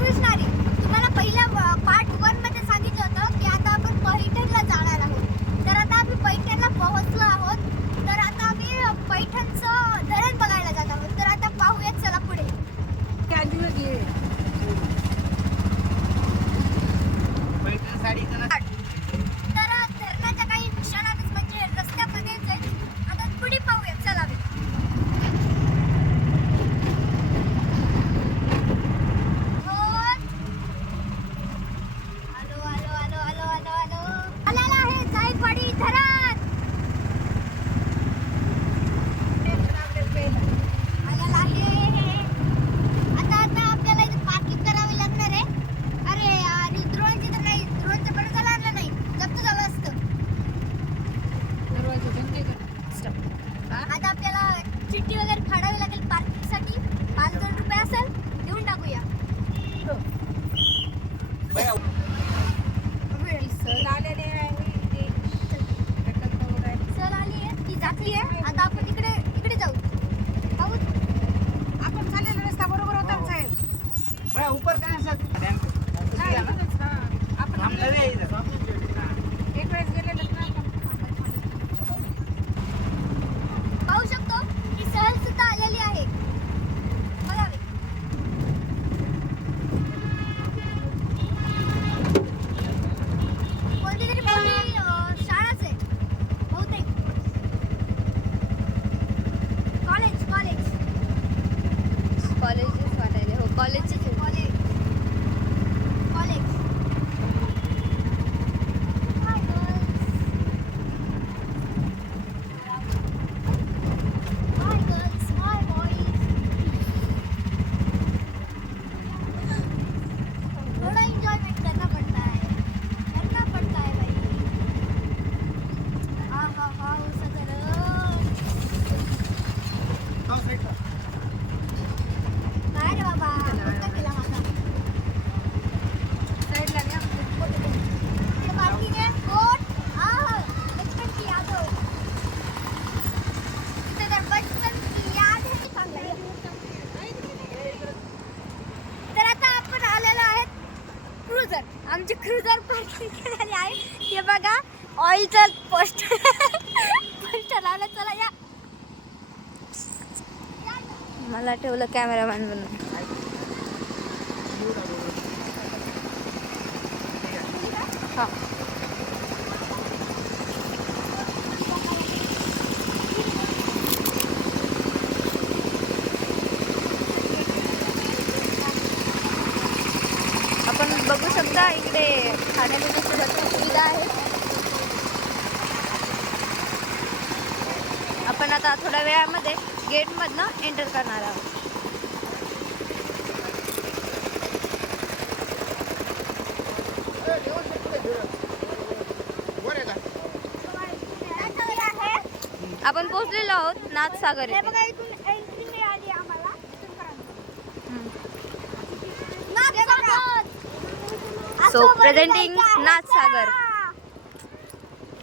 कृष्णारी, तुम्हाला पहिल्या पार्ट 1 मध्ये सांगितलं होतं की आता आपण पैठणला जाणार आहोत. तर आता आम्ही पैठणला पोहोचलो आहोत. तर आता आम्ही पैठणचं धरण बघायला जात आहोत. तर आता पाहूयात, चला पुढे. पैठण साडी तर धरणाच्या काही क्षणातच म्हणजे रस्त्यामध्येच आहे. आता पुढे पाहूयात, चला. आलेला आहे जायकवाडी धरण. आलेला आहे. आता आपल्याला इथे पार्किंग करावी लागणार आहे. अरे यार, द्रोणची तर नाही, द्रोणचं पण झालं नाही, जप्त झालं असतं. आता आपल्याला चिठ्ठी वगैरे फाडावी लागेल पार्किंगसाठी. 5,000 रुपये असेल, देऊन टाकूया. सहल आली आहे, ती जातली आहे. आता आपण इकडे जाऊ. पाहू आपण चाललेला रस्ता बरोबर होता ना साहेब. बया ऊपर काय असं नाही, इथूनच, हा. आपण थांबलेलं आहे इथं. एक वेळेस गेलेलो ना आपण. पाहू शकतो की सहल सुद्धा आलेली आहे. बघावे. कोणती तरी मोठी शाळाच आहे बहुतेक. कॉलेजेस वाटायले. हो, कॉलेज. हाय गर्ल्स, हाय बॉयज. थोड़ा एंजॉयमेंट करना पड़ता है भाई. हा उसं काय रे बाबा, कुठं गेला माझा? साईडला घ्या. इथे पार्किंग आहे. बोट. बचपन की याद हो. इथे तर बचपन की याद है. चांगलं आहे. तर आता आपण आलेलो आहे क्रुझर. आमची क्रुझर पार्किंग केलेली आहे. हे बघा, ऑइलचं पोस्टर लावलं. चला या. मला ठेवलं कॅमेरामॅन म्हणून. हा. आपण बघू शकता इकडे खाण्यापिण्याची भरपूर सुविधा आहे. आपण आता थोड्या वेळामध्ये गेटमधनं एंटर करणार आहोत. आपण पोहोचलेलो आहोत नाथसागर येथे. So presenting Nathsagar.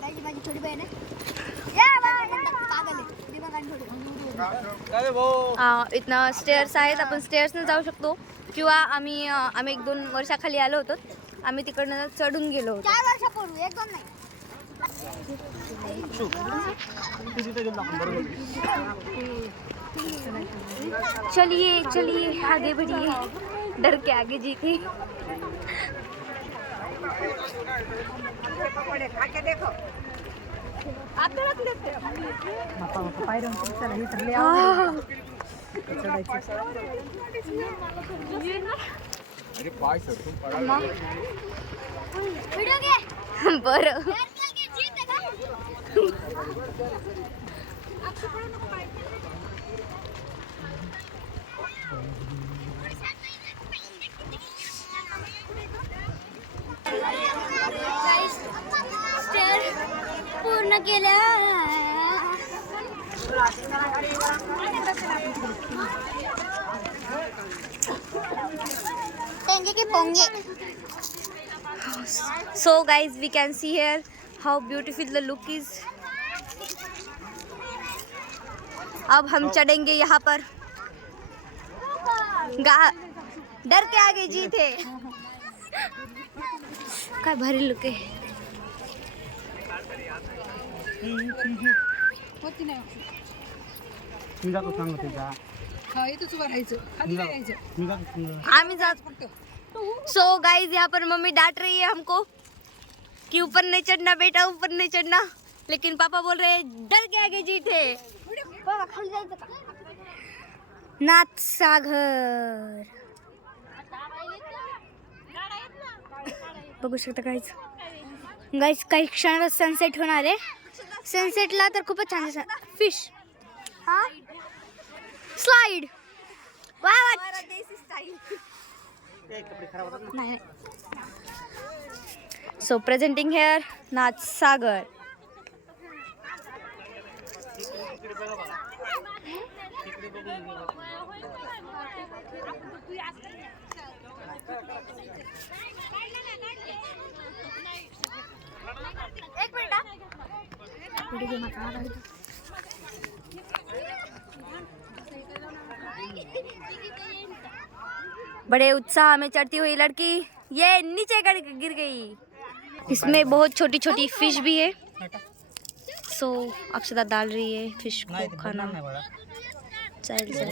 माझी थोडी बहीण आहे. इथनं स्टेअर्स आहेत. आपण स्टेअर्सनं जाऊ शकतो किंवा आम्ही 1-2 वर्षाखाली आलो होतो. आम्ही तिकडनं चढून गेलो होतो. 4 वर्षापूर्वी, 1-2 नाही. चलिए आगे बढ़िए. डर के आगे जीते. बरं. पूर्ण केल्या. So guys, we can see here how beautiful the look is. अब हम चढ़ेंगे यहाँ पर डर के आगे जीत है. काय भारी लुक आहे. होती नाही मी जातो सांगतो तुझा हा इथंच उभं राहायचं खाली नाही राहायचं मी जातो आम्ही जात फक्त सो गाइस यहाँ पर मम्मी डांट रही है हमको कि ऊपर नहीं चढ़ना बेटा, ऊपर नहीं चढ़ना. लेकिन पापा बोल रहे हैं डर के आगे जीत है. नाथ सागर बघू शकता गाइस. गाइस काही क्षणात सनसेट होणार आहे. सनसेटला तर खूपच छान दिसणार. फिश हा स्लाइड वा नाही. सो प्रेझेंटिंग हेअर नाथ सागर. एक मिनिट बड़े उत्साह में चढ़ती हुई लड़की ये नीचे गिर गई. इसमें बहुत छोटी छोटी फिश भी है. सो अक्षता डाल रही है फिश को खाना. चल चल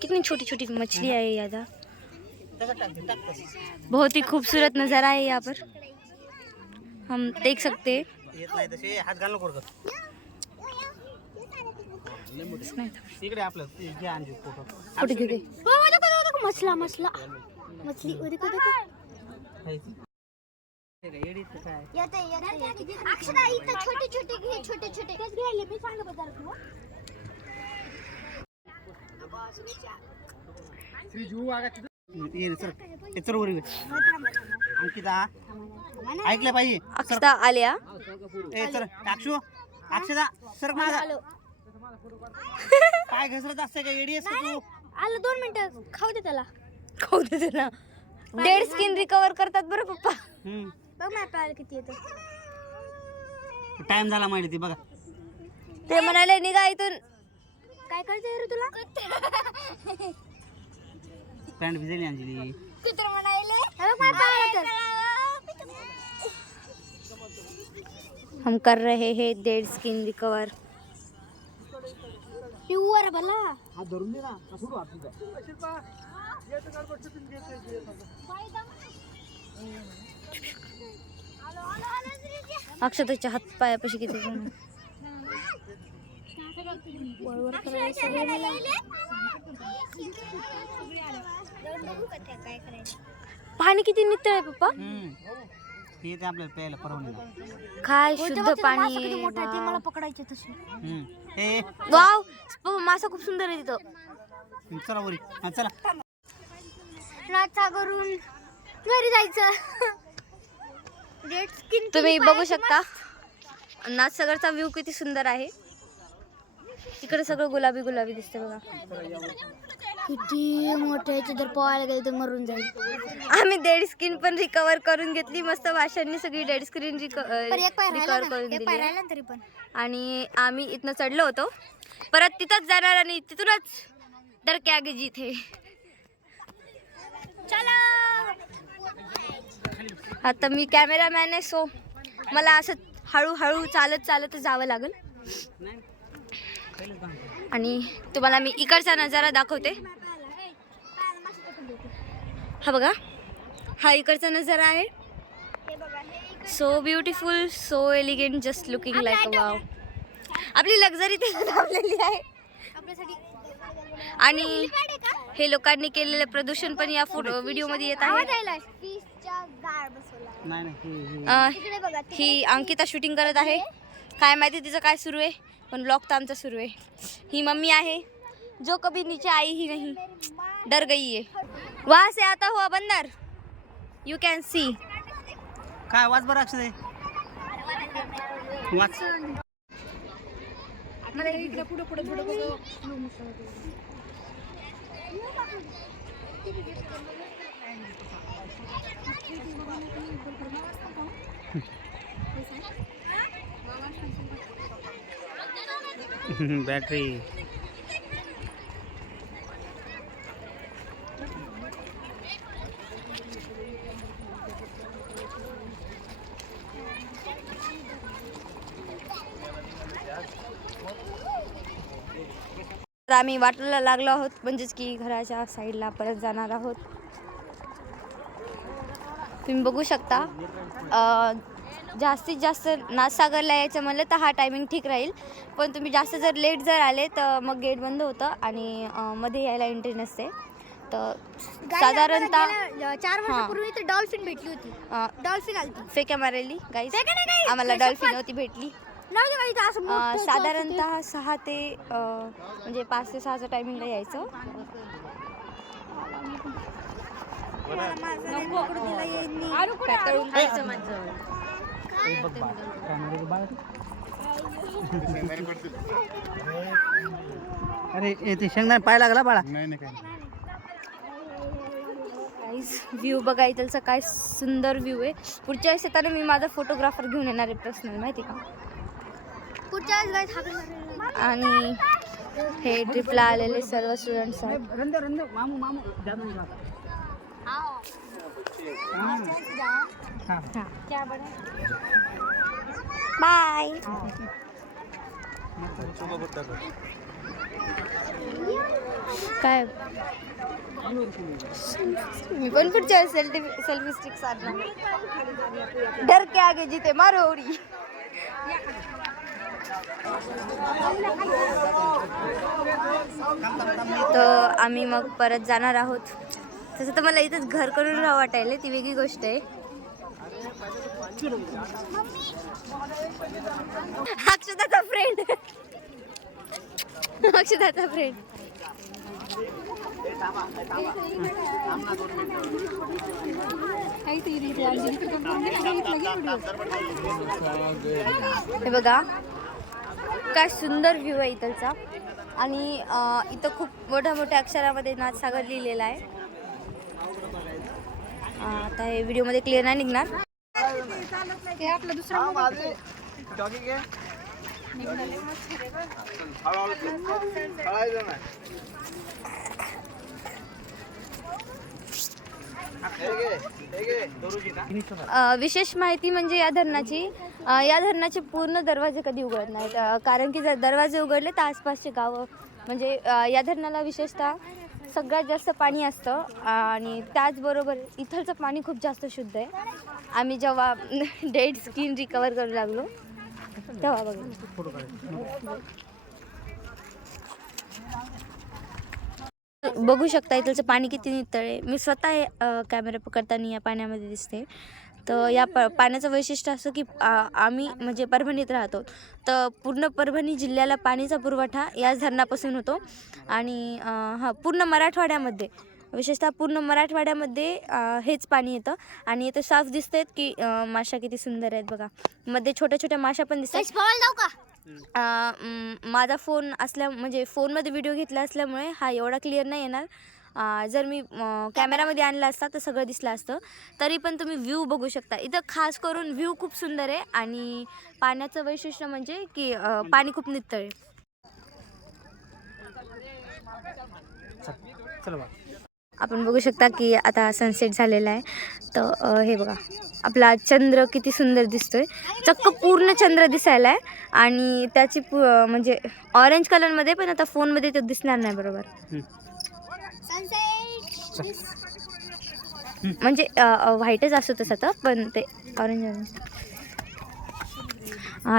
कितनी छोटी छोटी मछलियाँ है यादा. बहुत ही खूबसूरत नज़ारा है यहाँ पर. हम देख सकते हैं. हात घाल नको इकडे आपलं घे आणजी फोटो कुठे घेते मछला मछला मछली अक्षरा इथं छोटे छोटे घे छोटे छोटे घ्यायला मी सांग बाजार श्री जीव आगा ये सर इतर वर अंकिता ऐकलं पाहिजे. अक्षता आल्या. ए सर अक्षू अक्षदा सर माझा काय घसरत असते का एडीएस का तू. आलं 2 मिनिटं खाऊ दे त्याला. खाऊ दे त्याला. डेड स्किन रिकवर करतात बरं पप्पा. बघ माझ्या पायाला किती येतं. टाइम झाला माहिती ती बघा. ते म्हणाले निघा इथून. काय करते रे तुला. पॅन्ट भिजली अंजली. कुत्र म्हणाले बघ माझ्या पायाला तर. हम कर रहे हैं डेड स्किन रिकवर. प्युअर भला हात धरून दे ना सोडू हात तुझा. अक्षताच्या हात पायापाशी किती पाणी किती नितळ आहे पप्पा. हे ते आपल्याला प्यायला परवडलं. काय शुद्ध पाणी आहे. मला पकडायचे तसे. ए वाव पप्पा मासा खूप सुंदर आहे तिथं. चला वरी चला नाथसागरून घरी जायचं. तुम्ही बघू शकता नाथसागरचा व्ह्यू किती सुंदर आहे. तिकडे सगळं गुलाबी गुलाबी दिसते बघा. किती मोठे जर पोहायला गेले तर मरून जाईल. आम्ही डेड स्किन पण रिकवर करून घेतली. मस्त भाषांनी सगळी डेड स्किन रिकवर करून दिली. आणि आम्ही इथनं चढलो होतो. परत तिथंच जाणार आणि तिथूनच डर के आगे जीत है. आता मी कॅमेरामॅन आहे सो मला असं हळूहळू चालत चालत जावं लागेल. आणि तुम्हाला मी इकडचा नजारा दाखवते. हा बघा हा इकडचा नजारा आहे. So beautiful so elegant just looking like a wow. आपली लक्झरी ते लावलेली आहे. आणि हे लोकांनी केलेलं प्रदूषण पण या व्हिडिओ मध्ये येत आहे. ही अंकिता शूटिंग करत आहे. काय माहिती तिचं काय सुरू आहे पण ब्लॉग तर आमचा सुरू आहे. ही मम्मी आहे जो कभी नीचे आई ही नहीं, डर गई है. वहां से आता हुआ बंदर यू कैन सी. काय वाच बरं अक्षय वाच. मला इकडे पुढे पुढे थोडं बघ. बॅटरी तर आम्ही वाटला लागलो आहोत, म्हणजेच की घराच्या साईडला परत जाणार आहोत. तुम्ही बघू शकता जास्तीत जास्त नाथसागरला यायचं म्हणलं तर हा टायमिंग ठीक राहील. पण तुम्ही जास्त जर लेट जर आले तर मग गेट बंद होतं आणि मध्ये यायला एंट्री नसते. तर साधारणतः 4 वर्षापूर्वी तर डॉल्फिन भेटली होती. डॉल्फिन आली फेक्या मारली गाईज, फेक्या नाही, गाईज. आम्हाला डॉल्फिन होती भेटली. साधारणतः 6 ते म्हणजे 5 ते 6चं टायमिंगला यायचं. अरे ते शेंगदाणे पाय लागला बाळा. व्ह्यू बघा इथलचा काय सुंदर व्ह्यू आहे. पुढच्या वेळेस येताना मी माझा फोटोग्राफर घेऊन येणार आहे पर्सनल, माहिती का. आणि हे ट्रिपला आलेले सर्व स्टुडंट्स आहेत. बाय. काय मी पण पुढच्या सेल्फी स्टिक साधणार. डर के आगे जीते मारो उडी. तर आम्ही मग परत जाणार आहोत. तसं तर मला इथंच घर करून राहावं वाटायला, ती वेगळी गोष्ट आहे. अक्षताचा फ्रेंड अक्षताचा फ्रेंड हे बघा काय सुंदर व्ह्यू आहे इथलचा. आणि इथं खूप मोठ्या मोठ्या अक्षरामध्ये नाथसागर लिहिलेला आहे. आता हे व्हिडिओमध्ये क्लिअर नाही निघणार. हे आपला दुसरा विशेष माहिती म्हणजे या धरणाचे पूर्ण दरवाजे कधी उघडत नाहीत. कारण की जर दरवाजे उघडले तर आसपासचे गावं म्हणजे या धरणाला विशेषतः सगळ्यात जास्त पाणी असतं. आणि त्याचबरोबर इथलचं पाणी खूप जास्त शुद्ध आहे. आम्ही जेव्हा डेड स्किन रिकवर करू लागलो तेव्हा बघू शकता इथलचं पाणी किती नितळ आहे. मी स्वतः कॅमेरा पकडताना या पाण्यामध्ये दिसते. तर या पाण्याचं वैशिष्ट्य असं की आम्ही म्हणजे परभणीत राहतो, तर पूर्ण परभणी जिल्ह्याला पाणीचा पुरवठा याच धरणापासून होतो. आणि पूर्ण मराठवाड्यामध्ये विशेषतः पूर्ण मराठवाड्यामध्ये हेच पाणी येतं. आणि इथं साफ दिसत की माशा किती सुंदर आहेत बघा. मध्ये छोट्या छोट्या माशा पण दिसतात. माझा फोन म्हणजे फोनमध्ये व्हिडिओ घेतला असल्यामुळे हा एवढा क्लिअर नाही येणार. जर मी कॅमेरामध्ये आणला असता तर सगळं दिसलं असतं. तरी पण तुम्ही व्ह्यू बघू शकता. इथं खास करून व्ह्यू खूप सुंदर आहे. आणि पाण्याचं वैशिष्ट्य म्हणजे की पाणी खूप नितळ आहे. आपण बघू शकता की आता सनसेट झालेला आहे. तर हे बघा आपला चंद्र किती सुंदर दिसतोय. चक्क पूर्ण चंद्र दिसायला आहे. आणि त्याची म्हणजे ऑरेंज कलरमध्ये, पण आता फोनमध्ये तो दिसणार नाही बरोबर. म्हणजे व्हाईटच असतो तसं तर, पण ते ऑरेंज.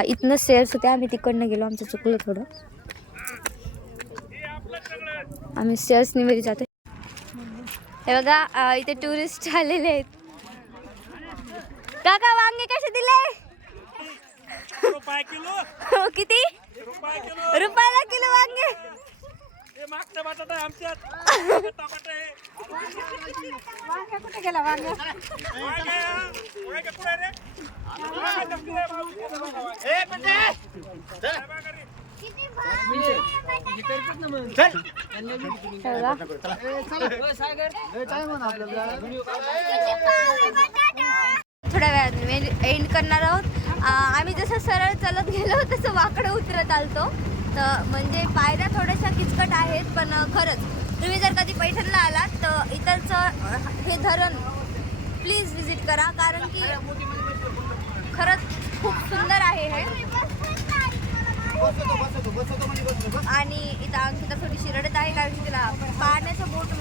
इथनं स्टेअर्स होत्या, आम्ही तिकडनं गेलो, आमचं चुकलं थोडं. आम्ही स्टेअर्सनी वगैरे जातो. हे बघा इथे टुरिस्ट आलेले आहेत. काका वांगे कसे दिले? किती रुपयाला किलो वांगे? कुठे गेला वांग्या? थोड्या वेळाने एंड करणार आहोत. आम्ही जसं सरळ चालत गेलो तसं वाकडं उतरत आलतो. तर म्हणजे पायऱ्या थोड्याशा किचकट आहेत, पण खरंच तुम्ही जर कधी पैठणला आलात तर इथलचं हे धरण प्लीज विजिट करा. कारण की खरंच खूप सुंदर आहे हे. बसवतो म्हणजे बसवतो बस. आणि इथं अंकिता थोडीशी रडत आहे कारण की तिला पाण्याचं बोट